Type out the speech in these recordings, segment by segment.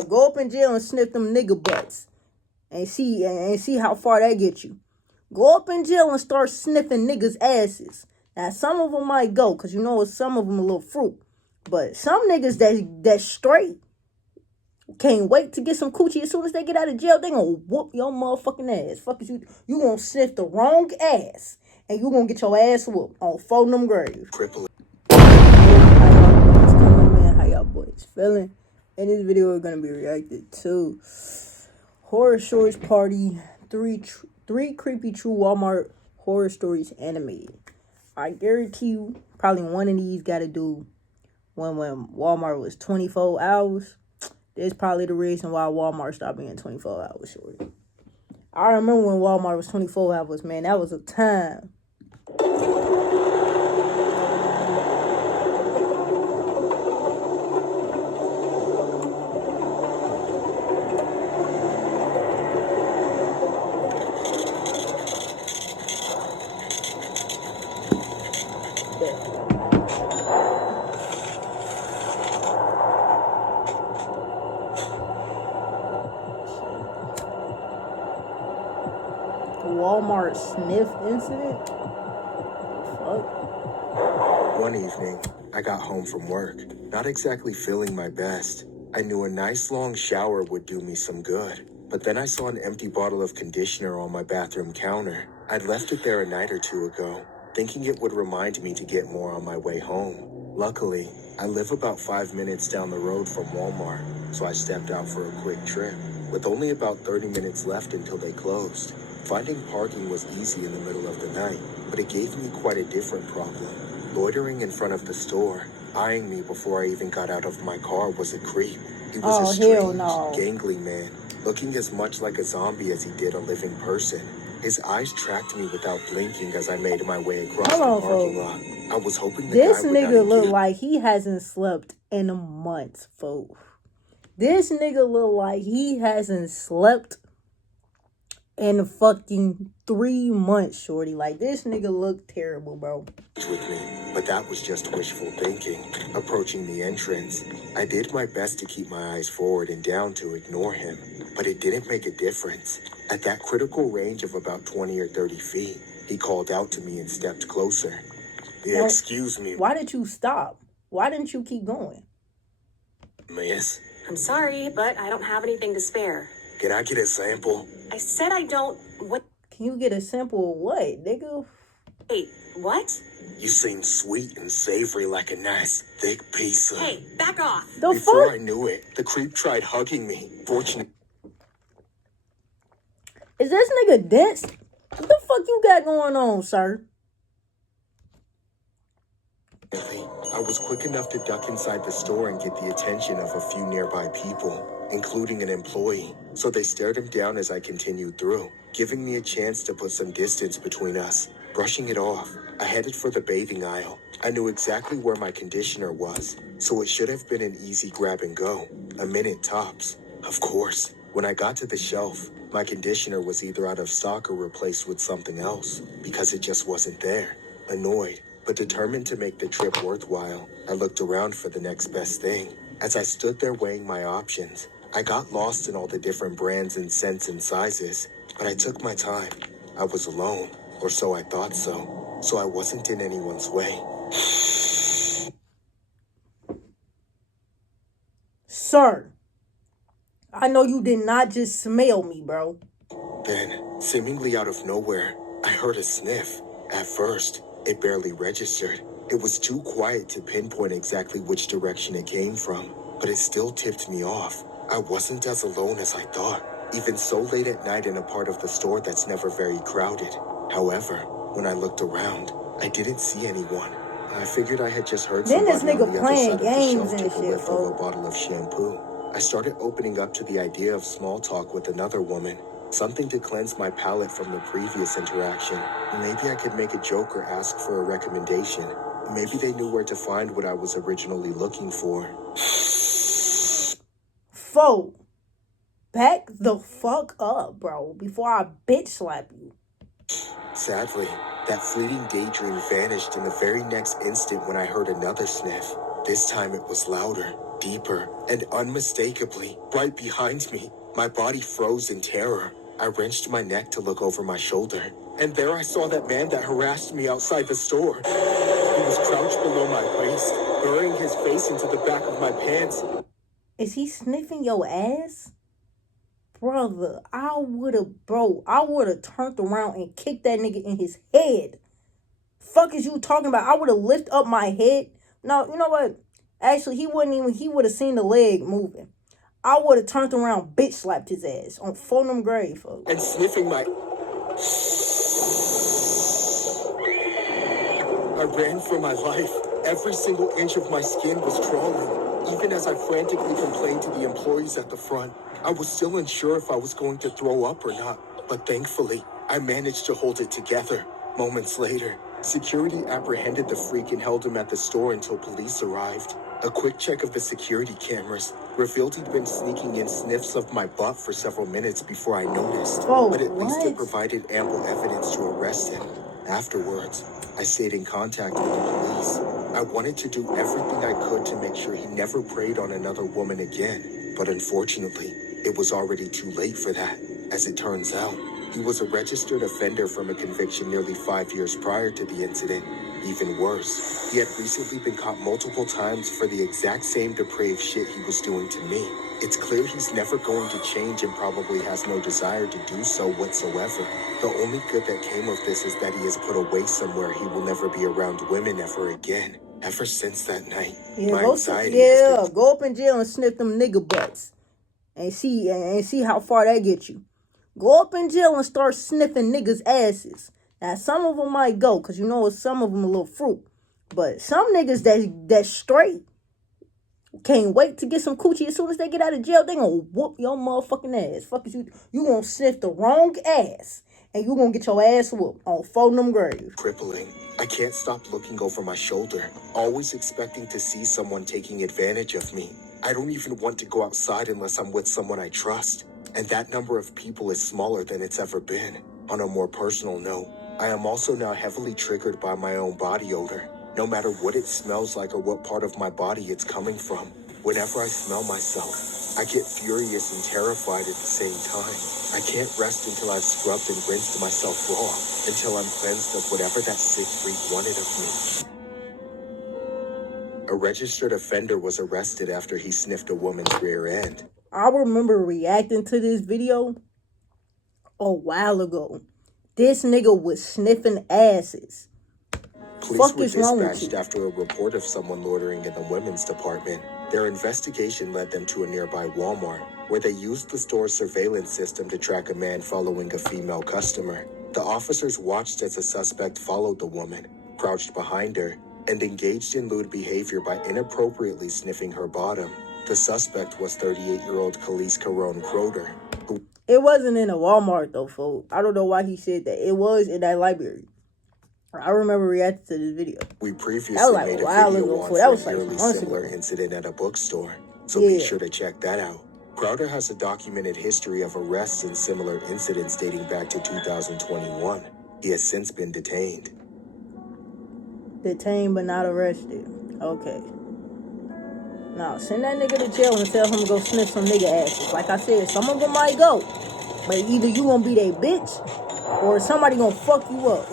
Go up in jail and sniff them nigga butts. And see how far that gets you. Go up in jail and start sniffing niggas' asses. Now, some of them might go, because you know some of them a little fruit. But some niggas that's straight can't wait to get some coochie. As soon as they get out of jail, they gonna whoop your motherfucking ass. Fuck is you. You gonna sniff the wrong ass. And you gonna get your ass whooped on 4 of them graves. Cripple. How y'all boys feeling? In this video, we're gonna be reacting to Horror Stories Party 3 creepy true Walmart horror stories animated. I guarantee you, probably one of these got to do when Walmart was 24 hours. That's probably the reason why Walmart stopped being 24 hours short. I remember when Walmart was 24 hours, man. That was a time. Walmart sniff incident? Fuck. One evening, I got home from work, not exactly feeling my best. I knew a nice long shower would do me some good, but then I saw an empty bottle of conditioner on my bathroom counter. I'd left it there a night or two ago, thinking it would remind me to get more on my way home. Luckily, I live about 5 minutes down the road from Walmart, so I stepped out for a quick trip. With only about 30 minutes left until they closed, finding parking was easy in the middle of the night, but it gave me quite a different problem. Loitering in front of the store, eyeing me before I even got out of my car was a creep. He was a strange, gangly man, looking as much like a zombie as he did a living person. His eyes tracked me without blinking as I made my way across the parking lot. I was hoping this nigga look like he hasn't slept in a month, folks. This nigga look like he hasn't slept in fucking 3 months, shorty. Like, this nigga look terrible, bro. With me, but that was just wishful thinking. Approaching the entrance, I did my best to keep my eyes forward and down to ignore him, but it didn't make a difference. At that critical range of about 20 or 30 feet, he called out to me and stepped closer. Now, excuse me. Why did you stop? Why didn't you keep going? Miss? I'm sorry, but I don't have anything to spare. Can I get a sample? I said I don't. What? Can you get a sample of what, nigga? Wait, what? You seem sweet and savory like a nice, thick piece of... Hey, back off. Before I knew it, the creep tried hugging me. Fortunately... Is this nigga dense? What the fuck you got going on, sir? I was quick enough to duck inside the store and get the attention of a few nearby people, including an employee, so they stared him down as I continued through, giving me a chance to put some distance between us. Brushing it off, I headed for the bathing aisle. I knew exactly where my conditioner was, so it should have been an easy grab and go, a minute tops. Of course, when I got to the shelf, my conditioner was either out of stock or replaced with something else, because it just wasn't there. Annoyed, but determined to make the trip worthwhile, I looked around for the next best thing. As I stood there weighing my options, I got lost in all the different brands and scents and sizes, but I took my time. I was alone, or so I thought so I wasn't in anyone's way. Sir, I know you did not just smell me, bro. Then, seemingly out of nowhere, I heard a sniff. At first, it barely registered. It was too quiet to pinpoint exactly which direction it came from, but it still tipped me off. I wasn't as alone as I thought, even so late at night in a part of the store that's never very crowded. However, when I looked around, I didn't see anyone. I figured I had just heard somebody on the other side of the shelf take a whiff of a bottle of shampoo. I started opening up to the idea of small talk with another woman, something to cleanse my palate from the previous interaction. Maybe I could make a joke or ask for a recommendation. Maybe they knew where to find what I was originally looking for. Fo, back the fuck up, bro, before I bitch slap you. Sadly, that fleeting daydream vanished in the very next instant when I heard another sniff. This time it was louder, deeper, and unmistakably right behind me. My body froze in terror. I wrenched my neck to look over my shoulder, and there I saw that man that harassed me outside the store. He was crouched below my waist, burying his face into the back of my pants. Is he sniffing your ass? Brother, I would've turned around and kicked that nigga in his head. Fuck is you talking about? I would've lifted up my head. No, you know what? Actually, he would've seen the leg moving. I would've turned around, bitch slapped his ass on Fonum grave, folks. And sniffing my... I ran for my life. Every single inch of my skin was crawling. Even as I frantically complained to the employees at the front, I was still unsure if I was going to throw up or not. But thankfully, I managed to hold it together. Moments later, security apprehended the freak and held him at the store until police arrived. A quick check of the security cameras revealed he'd been sneaking in sniffs of my butt for several minutes before I noticed. Oh, but at least it what? provided ample evidence to arrest him. Afterwards, I stayed in contact with the police. I wanted to do everything I could to make sure he never preyed on another woman again. But unfortunately, it was already too late for that. As it turns out, he was a registered offender from a conviction nearly 5 years prior to the incident. Even worse, he had recently been caught multiple times for the exact same depraved shit he was doing to me. It's clear he's never going to change and probably has no desire to do so whatsoever. The only good that came of this is that he has put away somewhere he will never be around women ever again. Ever since that night, my anxiety has been... Go up in jail and sniff them nigga butts. And see how far that gets you. Go up in jail and start sniffing niggas' asses. Now, some of them might go, because you know some of them a little fruit. But some niggas that's straight can't wait to get some coochie. As soon as they get out of jail, they gonna whoop your motherfucking ass. Fuck is you gonna sniff the wrong ass, and you gonna get your ass whooped on Fonum grave. Crippling. I can't stop looking over my shoulder, always expecting to see someone taking advantage of me. I don't even want to go outside unless I'm with someone I trust. And that number of people is smaller than it's ever been. On a more personal note, I am also now heavily triggered by my own body odor. No matter what it smells like or what part of my body it's coming from, whenever I smell myself, I get furious and terrified at the same time. I can't rest until I've scrubbed and rinsed myself raw, until I'm cleansed of whatever that sick freak wanted of me. A registered offender was arrested after he sniffed a woman's rear end. I remember reacting to this video a while ago. This nigga was sniffing asses. Police were dispatched after a report of someone loitering in the women's department. Their investigation led them to a nearby Walmart, where they used the store's surveillance system to track a man following a female customer. The officers watched as a suspect followed the woman, crouched behind her, and engaged in lewd behavior by inappropriately sniffing her bottom. The suspect was 38-year-old Khalees Caron Croder, who... It wasn't in a Walmart, though, folks. I don't know why he said that. It was in that library. I remember reacting to this video. We previously like made a while video ago, on that was a like nearly months similar ago. incident at a bookstore, so Yeah. be sure to check that out. Crowder has a documented history of arrests and similar incidents dating back to 2021. He has since been detained. Detained but not arrested. Okay. Now, send that nigga to jail and tell him to go sniff some nigga asses. Like I said, some of them might go. But either you gonna be their bitch, or somebody gonna fuck you up.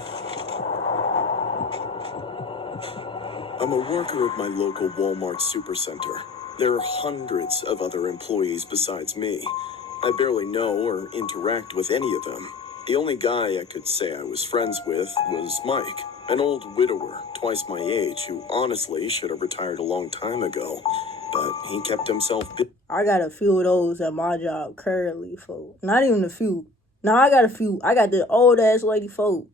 I'm a worker at my local Walmart supercenter. There are hundreds of other employees besides me. I barely know or interact with any of them. The only guy I could say I was friends with was Mike, an old widower, twice my age, who honestly should have retired a long time ago. But he kept himself busy. I got a few of those at my job currently, folks. Not even a few. No, I got a few. I got the old ass lady, folk.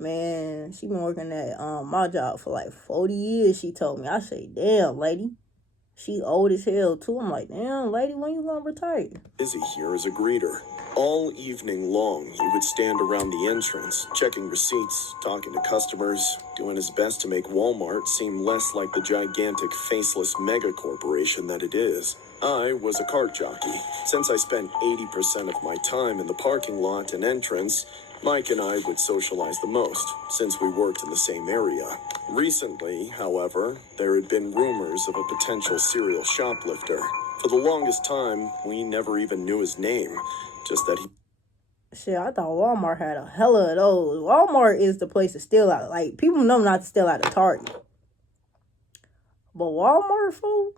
Man, she been working at my job for like 40 years, she told me. I say, damn, lady. She old as hell, too. I'm like, damn, lady, when you gonna retire? Busy here as a greeter. All evening long, he would stand around the entrance, checking receipts, talking to customers, doing his best to make Walmart seem less like the gigantic, faceless mega corporation that it is. I was a cart jockey. Since I spent 80% of my time in the parking lot and entrance, Mike and I would socialize the most, since we worked in the same area. Recently, however, there had been rumors of a potential serial shoplifter. For the longest time, we never even knew his name, just that he... Shit, I thought Walmart had a hella of those. Walmart is the place to steal out. Like, people know not to steal out of Target. But Walmart, fool?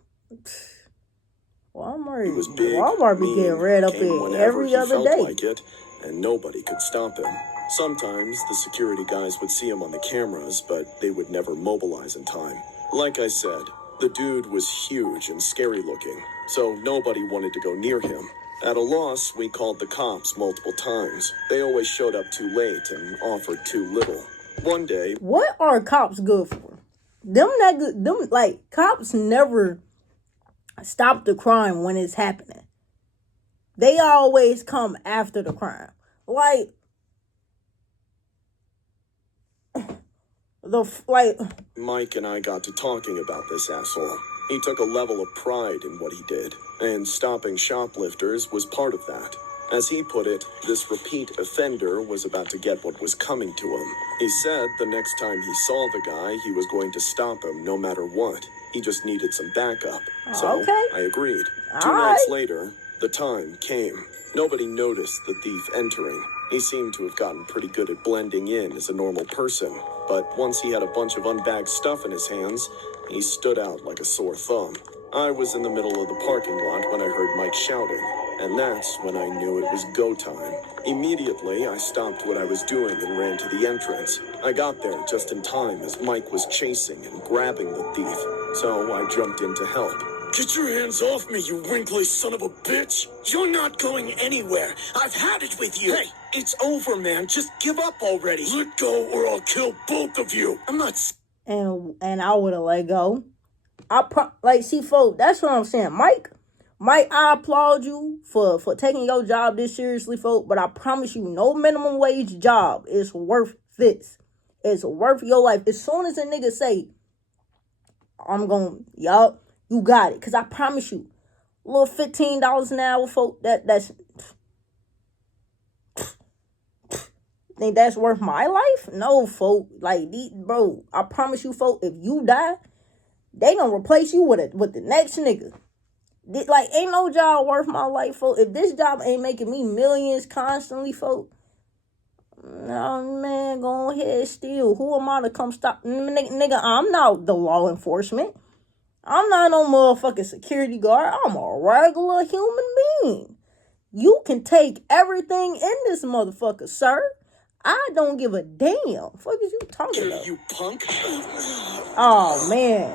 He was big, Walmart be getting red up came in whenever every he other felt day. like it, and nobody could stop him. Sometimes the security guys would see him on the cameras, but they would never mobilize in time. Like I said, the dude was huge and scary looking, so nobody wanted to go near him. At a loss, we called the cops multiple times. They always showed up too late and offered too little. One day... What are cops good for? Cops never stop the crime when it's happening. They always come after the crime. Mike and I got to talking about this asshole. He took a level of pride in what he did, and stopping shoplifters was part of that. As he put it, this repeat offender was about to get what was coming to him. He said the next time he saw the guy, he was going to stop him no matter what. He just needed some backup. So Okay. I agreed. All 2 nights right. later, the time came. Nobody noticed the thief entering. He seemed to have gotten pretty good at blending in as a normal person. But once he had a bunch of unbagged stuff in his hands, he stood out like a sore thumb. I was in the middle of the parking lot when I heard Mike shouting, and that's when I knew it was go time. Immediately, I stopped what I was doing and ran to the entrance. I got there just in time as Mike was chasing and grabbing the thief, so I jumped in to help. Get your hands off me, you wrinkly son of a bitch! You're not going anywhere! I've had it with you! Hey, it's over, man. Just give up already! Let go or I'll kill both of you! I'm not... And I would have let go. See, folks, that's what I'm saying. Mike, I applaud you for taking your job this seriously, folks, but I promise you, no minimum wage job is worth this. It's worth your life. As soon as a nigga say, yup, you got it. Because I promise you, a little $15 an hour, folks, that's... Think that's worth my life? No, folk. Bro, I promise you, folk, if you die, they gonna replace you with the next nigga. Ain't no job worth my life, folk. If this job ain't making me millions constantly, folk, no, man, go ahead, steal. Who am I to come stop? Nigga, I'm not the law enforcement. I'm not no motherfucking security guard. I'm a regular human being. You can take everything in this motherfucker, sir. I don't give a damn. Fuck is you talking about? You punk! Oh, man.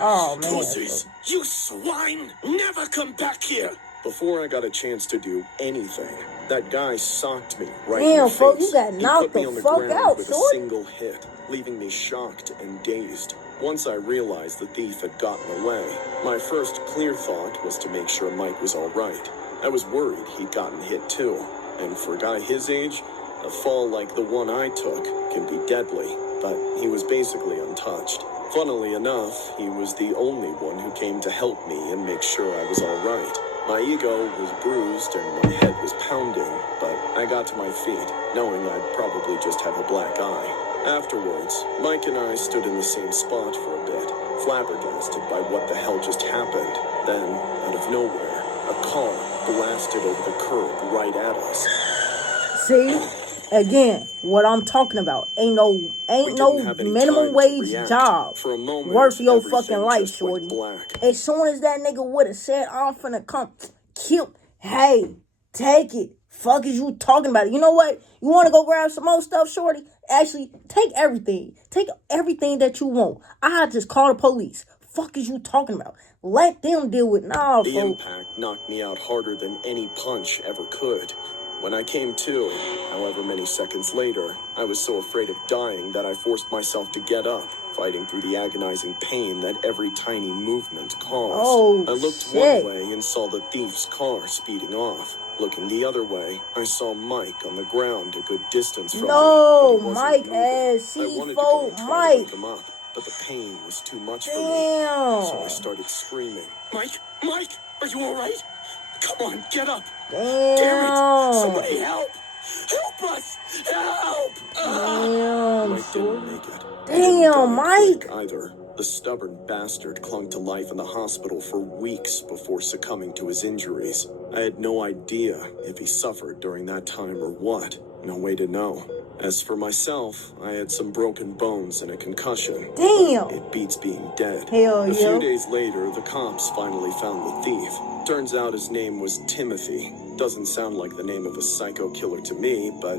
Oh, man. Pussies! You swine! Never come back here! Before I got a chance to do anything, that guy socked me right in Damn, the folks, face. you got knocked He put me the on the fuck ground out, with shorty. a single hit, leaving me shocked and dazed. Once I realized the thief had gotten away, my first clear thought was to make sure Mike was all right. I was worried he'd gotten hit too, and for a guy his age, a fall like the one I took can be deadly, but he was basically untouched. Funnily enough, he was the only one who came to help me and make sure I was all right. My ego was bruised and my head was pounding, but I got to my feet, knowing I'd probably just have a black eye. Afterwards, Mike and I stood in the same spot for a bit, flabbergasted by what the hell just happened. Then, out of nowhere, a car blasted over the curb right at us. See? Again, what I'm talking about. Ain't no minimum wage job For a moment, worth your everything fucking life, just went shorty. black. As soon as that nigga would have said, I'm finna come kill, hey, take it. Fuck is you talking about? You know what? You want to go grab some more stuff, shorty? Actually, take everything. Take everything that you want. I just call the police. Fuck is you talking about? Let them deal with The folks. impact knocked me out harder than any punch ever could. When I came to, however many seconds later, I was so afraid of dying that I forced myself to get up, fighting through the agonizing pain that every tiny movement caused. Oh, I looked shit. one way and saw the thief's car speeding off. Looking the other way, I saw Mike on the ground a good distance from me. No, but he wasn't Mike moving. ass I wanted to go C4, and try to Mike. wake him up, but the pain was too much for me. So I Damn. started screaming. Mike, are you all right? Come on, get up. Damn it! Damn. Somebody help! Help us! Help! Damn, Mike didn't shorty. make it. He Damn, didn't die Mike. quick either. The stubborn bastard clung to life in the hospital for weeks before succumbing to his injuries. I had no idea if he suffered during that time or what. No way to know. As for myself, I had some broken bones and a concussion. Damn. It beats being dead. Hell A yeah. few days later, the cops finally found the thief. Turns out his name was Timothy. Doesn't sound like the name of a psycho killer to me, but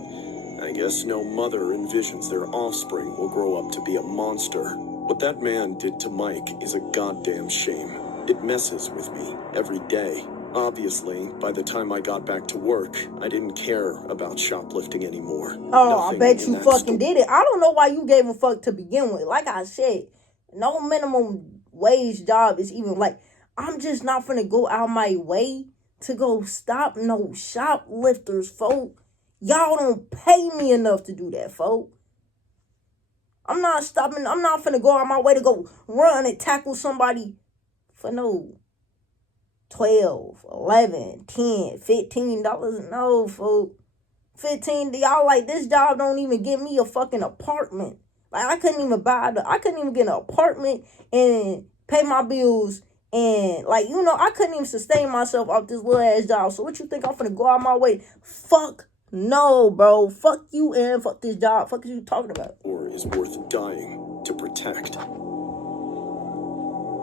I guess no mother envisions their offspring will grow up to be a monster. What that man did to Mike is a goddamn shame. It messes with me every day. Obviously, by the time I got back to work, I didn't care about shoplifting anymore. Oh, I Nothing bet in you that fucking did it. I don't know why you gave a fuck to begin with. Like I said, no minimum wage job is even like, I'm just not finna go out my way to go stop no shoplifters, folk. Y'all don't pay me enough to do that, folk. I'm not finna go out my way to go run and tackle somebody for no 12, 11, 10, $15. No, folk. 15, y'all like, this job don't even get me a fucking apartment. Like, I couldn't even get an apartment and pay my bills. And, like, you know, I couldn't even sustain myself off this little ass job. So what you think I'm finna go out my way? Fuck no, bro. Fuck you and fuck this job. Fuck is you talking about? Or is worth dying to protect.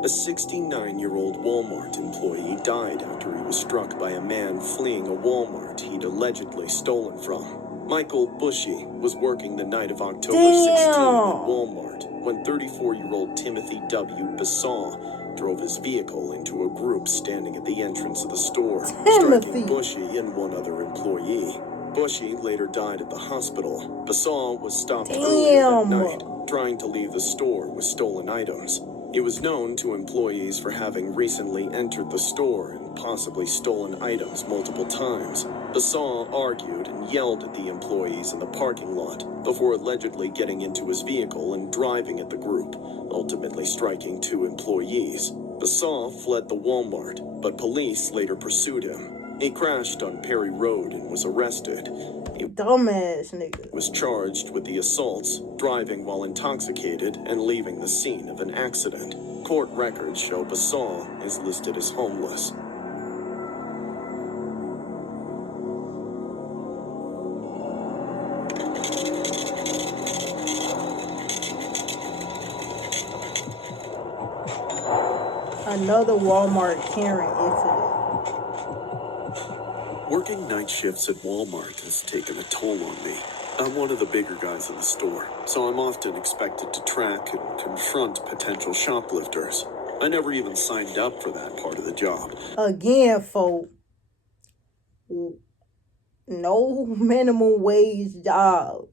A 69-year-old Walmart employee died after he was struck by a man fleeing a Walmart he'd allegedly stolen from. Michael Bushy was working the night of October 16th at Walmart when 34-year-old Timothy W. Bassaw drove his vehicle into a group standing at the entrance of the store, striking Bushy and one other employee. Bushy later died at the hospital. Bassaw was stopped earlier that night, trying to leave the store with stolen items. He was known to employees for having recently entered the store and possibly stolen items multiple times. Bassaw argued and yelled at the employees in the parking lot before allegedly getting into his vehicle and driving at the group, ultimately striking 2 employees. Bassaw fled the Walmart, but police later pursued him. He crashed on Perry Road and was arrested. He Dumbass nigga was charged with the assaults, driving while intoxicated, and leaving the scene of an accident. Court records show Bassaw is listed as homeless. Another Walmart Karen incident. Working night shifts at Walmart has taken a toll on me. I'm one of the bigger guys in the store, so I'm often expected to track and confront potential shoplifters. I never even signed up for that part of the job. Again, folk, no minimum wage job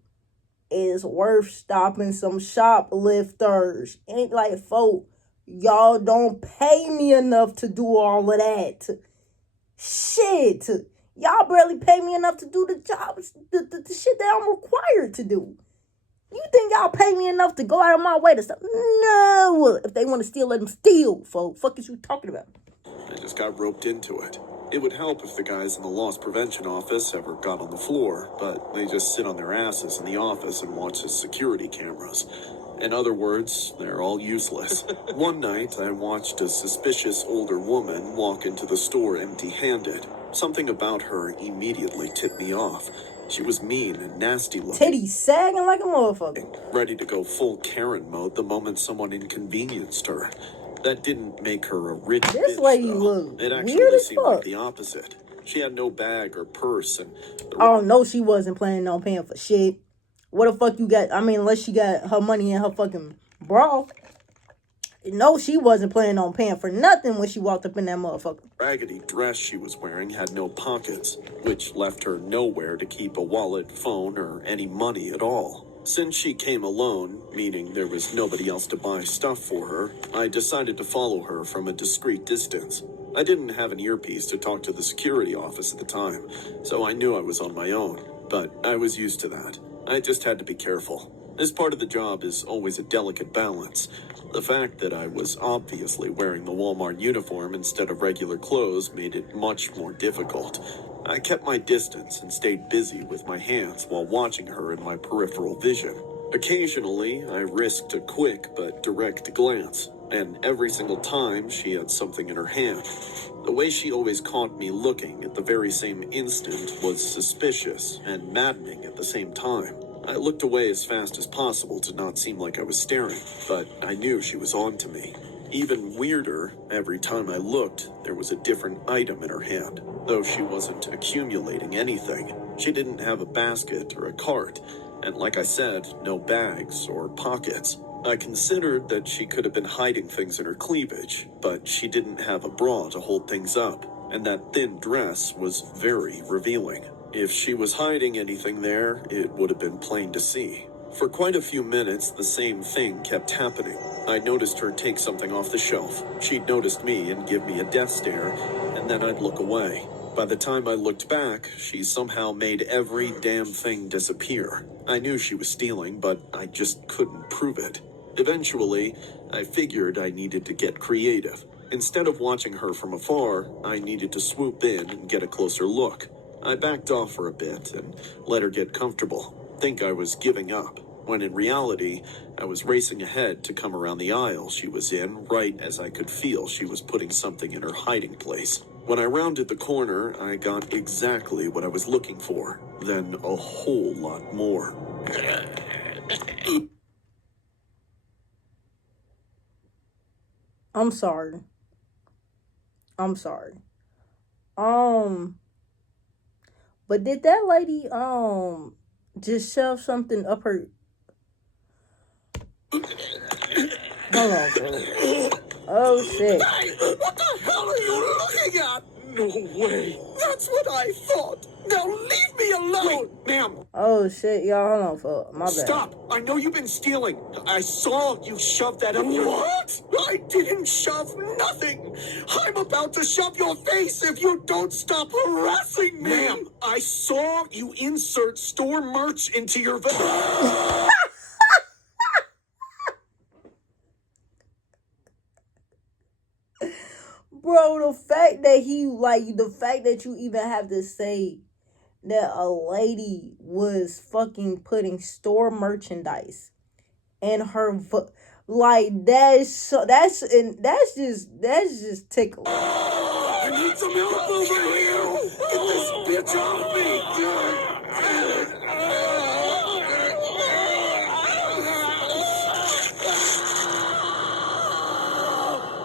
is worth stopping some shoplifters. Ain't like, folk, y'all don't pay me enough to do all of that. Shit. Y'all barely pay me enough to do the jobs, the shit that I'm required to do. You think y'all pay me enough to go out of my way to stop? No. If they want to steal, let them steal, folks. Fuck is you talking about? I just got roped into it. It would help if the guys in the loss prevention office ever got on the floor, but they just sit on their asses in the office and watch the security cameras. In other words, they're all useless. One night, I watched a suspicious older woman walk into the store empty-handed. Something about her immediately tipped me off. She was mean and nasty looking. Titties sagging like a motherfucker. Ready to go full Karen mode the moment someone inconvenienced her. That didn't make her a rich This bitch, lady though. look It weird actually as seemed like fuck. the opposite. She had no bag or purse, and Oh, no, she wasn't planning on paying for shit. What the fuck you got? I mean, unless she got her money in her fucking bra. No, she wasn't planning on paying for nothing when she walked up in that motherfucker. raggedy dress she was wearing had no pockets, which left her nowhere to keep a wallet, phone, or any money at all. Since she came alone, meaning there was nobody else to buy stuff for her, I decided to follow her from a discreet distance. I didn't have an earpiece to talk to the security office at the time, so I knew I was on my own, but I was used to that. I just had to be careful. This part of the job is always a delicate balance. The fact that I was obviously wearing the Walmart uniform instead of regular clothes made it much more difficult. I kept my distance and stayed busy with my hands while watching her in my peripheral vision. Occasionally, I risked a quick but direct glance, and every single time she had something in her hand. The way she always caught me looking at the very same instant was suspicious and maddening at the same time. I looked away as fast as possible to not seem like I was staring, but I knew she was on to me. Even weirder, every time I looked, there was a different item in her hand. Though she wasn't accumulating anything, she didn't have a basket or a cart, and like I said, no bags or pockets. I considered that she could have been hiding things in her cleavage, but she didn't have a bra to hold things up, and that thin dress was very revealing. If she was hiding anything there, it would have been plain to see. For quite a few minutes, the same thing kept happening. I noticed her take something off the shelf. She'd noticed me and give me a death stare, and then I'd look away. By the time I looked back, she somehow made every damn thing disappear. I knew she was stealing, but I just couldn't prove it. Eventually, I figured I needed to get creative. Instead of watching her from afar, I needed to swoop in and get a closer look. I backed off for a bit and let her get comfortable, think I was giving up, when in reality, I was racing ahead to come around the aisle she was in right as I could feel she was putting something in her hiding place. When I rounded the corner, I got exactly what I was looking for, then a whole lot more. I'm sorry. But did that lady just shove something up her? Hold on, bro. Oh shit. Hey, what the hell are you looking at? No way. That's what I thought. Now leave me alone. Wait, ma'am. Oh shit, y'all. Hold on, for my bad. Stop. I know you've been stealing. I saw you shove that up your... What? I didn't shove nothing. I'm about to shove your face if you don't stop harassing me. Ma'am, I saw you insert store merch into your... Bro, the fact that you even have to say that a lady was fucking putting store merchandise in her that's just tickle. I need some help over here. Get this bitch off me.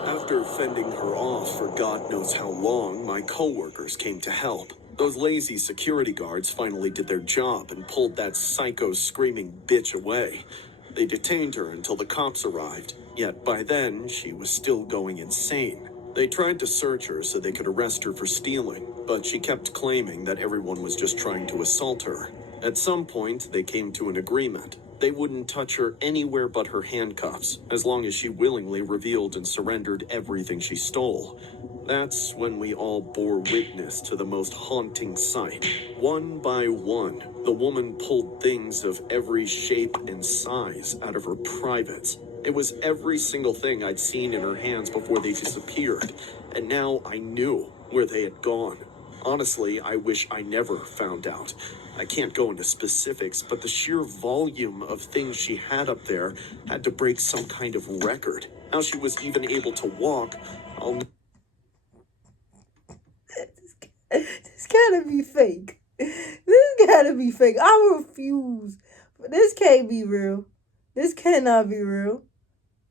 After fending her off for God knows how long, my coworkers came to help. Those lazy security guards finally did their job and pulled that psycho screaming bitch away. They detained her until the cops arrived, yet by then she was still going insane. They tried to search her so they could arrest her for stealing, but she kept claiming that everyone was just trying to assault her. At some point, they came to an agreement. They wouldn't touch her anywhere but her handcuffs, as long as she willingly revealed and surrendered everything she stole. That's when we all bore witness to the most haunting sight. One by one, the woman pulled things of every shape and size out of her privates. It was every single thing I'd seen in her hands before they disappeared, and now I knew where they had gone. Honestly, I wish I never found out. I can't go into specifics, but the sheer volume of things she had up there had to break some kind of record. How she was even able to walk, This gotta be fake. This gotta be fake. I refuse. This can't be real. This cannot be real.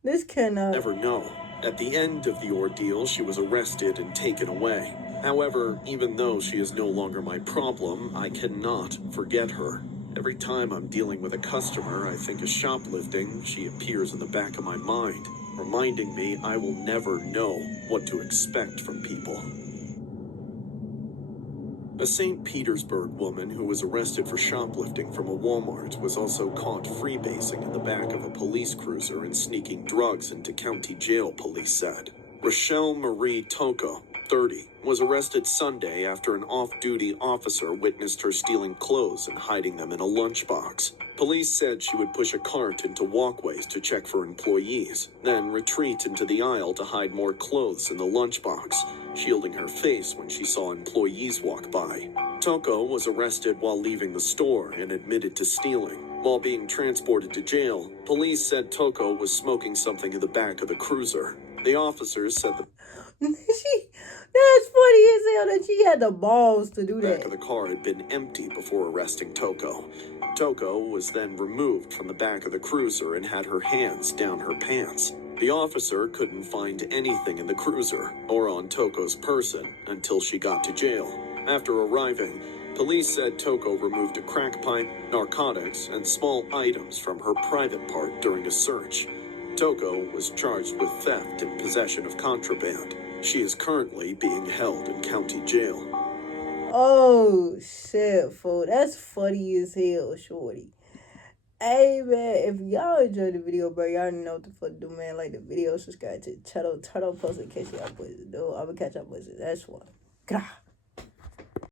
This cannot. Never know. At the end of the ordeal, she was arrested and taken away. However, even though she is no longer my problem, I cannot forget her. Every time I'm dealing with a customer I think is shoplifting, she appears in the back of my mind, reminding me I will never know what to expect from people. A St. Petersburg woman who was arrested for shoplifting from a Walmart was also caught freebasing in the back of a police cruiser and sneaking drugs into county jail, police said. Rochelle Marie Toko, 30, was arrested Sunday after an off-duty officer witnessed her stealing clothes and hiding them in a lunchbox. Police said she would push a cart into walkways to check for employees, then retreat into the aisle to hide more clothes in the lunchbox, shielding her face when she saw employees walk by. Toko was arrested while leaving the store and admitted to stealing. While being transported to jail, police said Toko was smoking something in the back of the cruiser. The officers said the That's funny as hell that she had the balls to do back that. of the car had been empty before arresting Toko. Toko was then removed from the back of the cruiser and had her hands down her pants. The officer couldn't find anything in the cruiser or on Toko's person until she got to jail. After arriving, police said Toko removed a crack pipe, narcotics, and small items from her private part during a search. Toko was charged with theft and possession of contraband. She is currently being held in county jail. Oh shit, fool. That's funny as hell, shorty. Hey man, if y'all enjoyed the video, bro, y'all already know what the fuck to do, man. Like the video, subscribe to the channel, turn on post in case y'all boys do. I'm gonna catch y'all boys. That's one. Grah.